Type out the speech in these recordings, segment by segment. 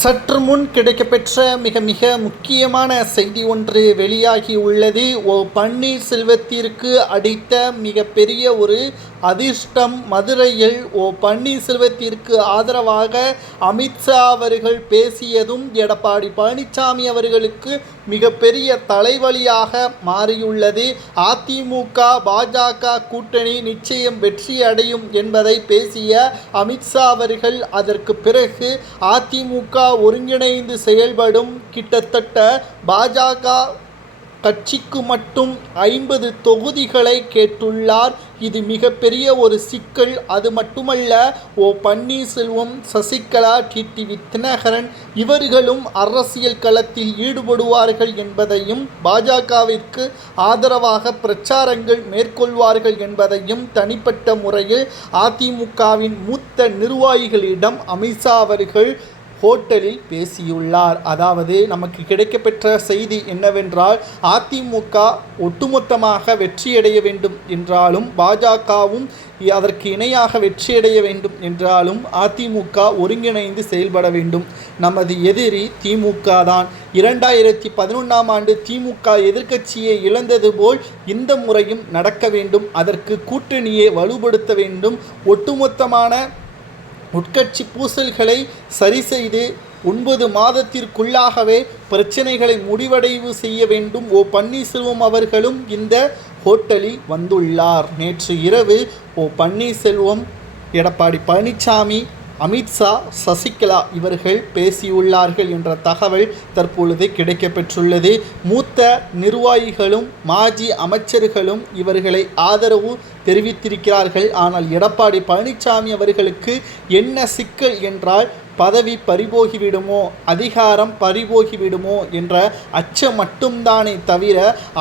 சற்று முன் கிடைக்கப்பெற்ற மிக மிக முக்கியமான செய்தி ஒன்று வெளியாகி உள்ளது. ஓ பன்னீர்செல்வத்திற்கு அடித்த மிகப்பெரிய ஒரு அதிர்ஷ்டம் மதுரையில். ஓ பன்னீர்செல்வத்திற்கு ஆதரவாக அமித்ஷா அவர்கள் பேசியதும் எடப்பாடி பழனிசாமி அவர்களுக்கு மிகப்பெரிய தலைவலியாக மாறியுள்ளது. அதிமுக பாஜக கூட்டணி நிச்சயம் வெற்றி அடையும் என்பதை பேசிய அமித்ஷா அவர்கள் அதற்கு பிறகு அதிமுக ஒருங்கிணைந்து செயல்படும் கிட்டத்தட்ட பாஜக கட்சிக்கு மட்டும் ஐம்பது தொகுதிகளை கேட்டுள்ளார். இது மிகப்பெரிய ஒரு சிக்கல். அது மட்டுமல்ல ஓ பன்னீர்செல்வம் சசிகலா டிடிவி தினகரன் இவர்களும் அரசியல் களத்தில் ஈடுபடுவார்கள் என்பதையும் பாஜகவிற்கு ஆதரவாக பிரச்சாரங்கள் மேற்கொள்வார்கள் என்பதையும் தனிப்பட்ட முறையில் அதிமுகவின் மூத்த நிர்வாகிகளிடம் அமித்ஷா அவர்கள் ஹோட்டலில் பேசியுள்ளார். அதாவது நமக்கு கிடைக்கப்பெற்ற செய்தி என்னவென்றால் அதிமுக ஒட்டுமொத்தமாக வெற்றியடைய வேண்டும் என்றாலும் பாஜகவும் அதற்கு இணையாக வெற்றியடைய வேண்டும் என்றாலும் அதிமுக ஒருங்கிணைந்து செயல்பட வேண்டும். நமது எதிரி திமுக தான். இரண்டாயிரத்தி பதினொன்றாம் ஆண்டு திமுக எதிர்க்கட்சியை இழந்தது போல் இந்த முறையும் நடக்க வேண்டும். அதற்கு கூட்டணியை வலுப்படுத்த வேண்டும். ஒட்டுமொத்தமான உட்கட்சி பூசல்களை சரி செய்து ஒன்பது மாதத்திற்குள்ளாகவே பிரச்சனைகளை முடிவடைவு செய்ய வேண்டும். ஓ பன்னீர்செல்வம் அவர்களும் இந்த ஹோட்டலில் வந்துள்ளார். நேற்று இரவு ஓ பன்னீர்செல்வம் எடப்பாடி பழனிசாமி அமித்ஷா சசிகலா இவர்கள் பேசியுள்ளார்கள் என்ற தகவல் தற்பொழுது கிடைக்கப்பெற்றுள்ளது. மூத்த நிர்வாகிகளும் மாஜி அமைச்சர்களும் இவர்களை ஆதரவு தெரிவித்திருக்கிறார்கள். ஆனால் எடப்பாடி பழனிசாமி அவர்களுக்கு என்ன சிக்கல் என்றால் பதவி பறிபோகிவிடுமோ அதிகாரம் பறிபோகிவிடுமோ என்ற அச்சம் மட்டும்தானே தவிர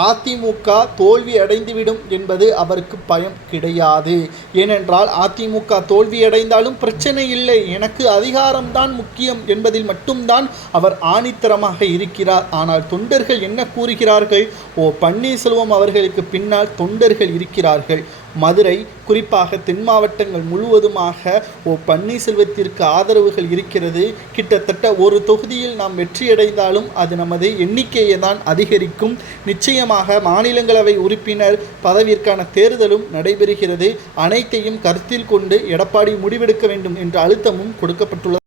அதிமுக தோல்வி அடைந்துவிடும் என்பது அவருக்கு பயம் கிடையாது. ஏனென்றால் அதிமுக தோல்வி அடைந்தாலும் பிரச்சனை இல்லை. எனக்கு அதிகாரம்தான் முக்கியம் என்பதில் மட்டும்தான் அவர் ஆணித்தரமாக இருக்கிறார். ஆனால் தொண்டர்கள் என்ன கூறுகிறார்கள்? ஓ பன்னீர்செல்வம் அவர்களுக்கு பின்னால் தொண்டர்கள் இருக்கிறார்கள். மதுரை குறிப்பாக தென் மாவட்டங்கள் முழுவதுமாக ஓ பன்னீர்செல்வத்திற்கு ஆதரவுகள் இருக்கிறது. கிட்டத்தட்ட ஒரு தொகுதியில் நாம் வெற்றியடைந்தாலும் அது நமது எண்ணிக்கையை தான் அதிகரிக்கும். நிச்சயமாக மாநிலங்களவை உறுப்பினர் பதவிற்கான தேர்தலும் நடைபெறுகிறது. அனைத்தையும் கருத்தில் கொண்டு எடப்பாடி முடிவெடுக்க வேண்டும் என்ற அழுத்தமும் கொடுக்கப்பட்டுள்ளது.